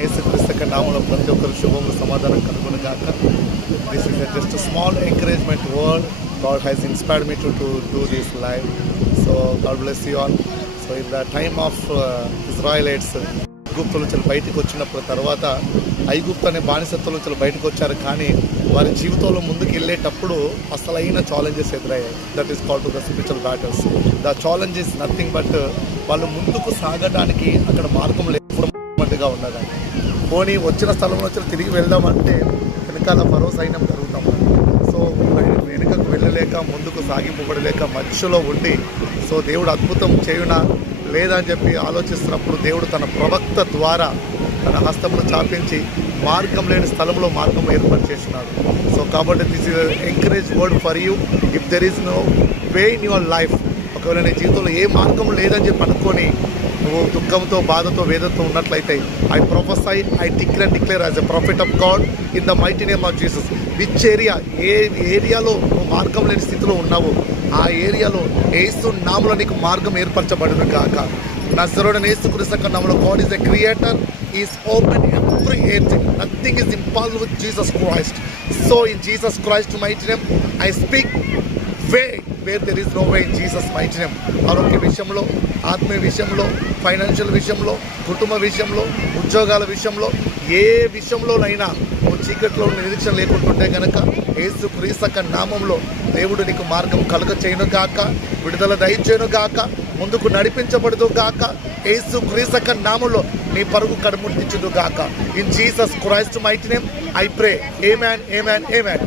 యేసుక్రీస్తు నామములో ప్రతి ఒక్కరు శుభములు సమాధానం కలుగును గాక. This is just a small encouragement word. God has inspired me to do this live. So God bless you all. So in the time of Israelites ఐగుప్తు నుంచి బయటకు వచ్చినప్పుడు తర్వాత ఐగుప్తు అనే బానిసత్వం నుంచి బయటకు వచ్చారు. కానీ వారి జీవితంలో ముందుకు వెళ్ళేటప్పుడు అసలైన ఛాలెంజెస్ ఎదురయ్యాయి. That is called to the spiritual battles. The challenge is nothing but వాళ్ళు ముందుకు సాగడానికి అక్కడ మార్గం లేకుండా ఉన్నదండి. పోనీ వచ్చిన స్థలంలో వచ్చి తిరిగి వెళ్దామంటే వెనకాల మరో సైన్యం జరుగుతాం. సో వెనుకకు వెళ్ళలేక ముందుకు సాగిపోబడలేక మధ్యలో ఉండి సో దేవుడు అద్భుతం చేయునా లేదా అని చెప్పి ఆలోచిస్తున్నప్పుడు దేవుడు తన ప్రవక్త ద్వారా తన హస్తమును చాపించి మార్గం లేని స్థలంలో మార్గం ఏర్పాటు చేస్తున్నాడు. సో కాబట్టి this is encourage word for you. If there is no way in your life, ఒకవేళ నీ జీవితంలో ఏ మార్గం లేదని చెప్పి అనుకొని నువ్వు దుఃఖంతో బాధతో వేదనతో ఉన్నట్లయితే I prophesy, I declare as a prophet of God in the mighty name of Jesus. Which area, ఏ ఏరియాలో నువ్వు మార్గం లేని స్థితిలో ఉన్నావో ఆ ఏరియాలో యేసు నామములో నీకు మార్గం ఏర్పరచబడును గాక. నజరేయుడైన యేసుక్రీస్తు నామములో God is a creator, is open every everything. Nothing is impossible with Jesus Christ. So in Jesus Christ mighty name I speak way where there is no way in Jesus mighty name. ఆరోగ్య విషయంలో, ఆత్మీయ విషయంలో, financial విషయంలో, కుటుంబ విషయంలో, ఉద్యోగాల విషయంలో, ఏ విషయంలోనైనా నువ్వు చీకట్లో నిరీక్షణ లేకుంటుంటే కనుక యేసుక్రీస్తు నామములో దేవుడు నీకు మార్గం కలుగ చేయను గాక, విడుదల దయచేయను గాక, ముందుకు నడిపించబడుతూ గాక. యేసుక్రీస్తు నామములో నీ పరుగు కడుముట్టించును గాక. In Jesus Christ mighty name I pray. Amen, amen, amen.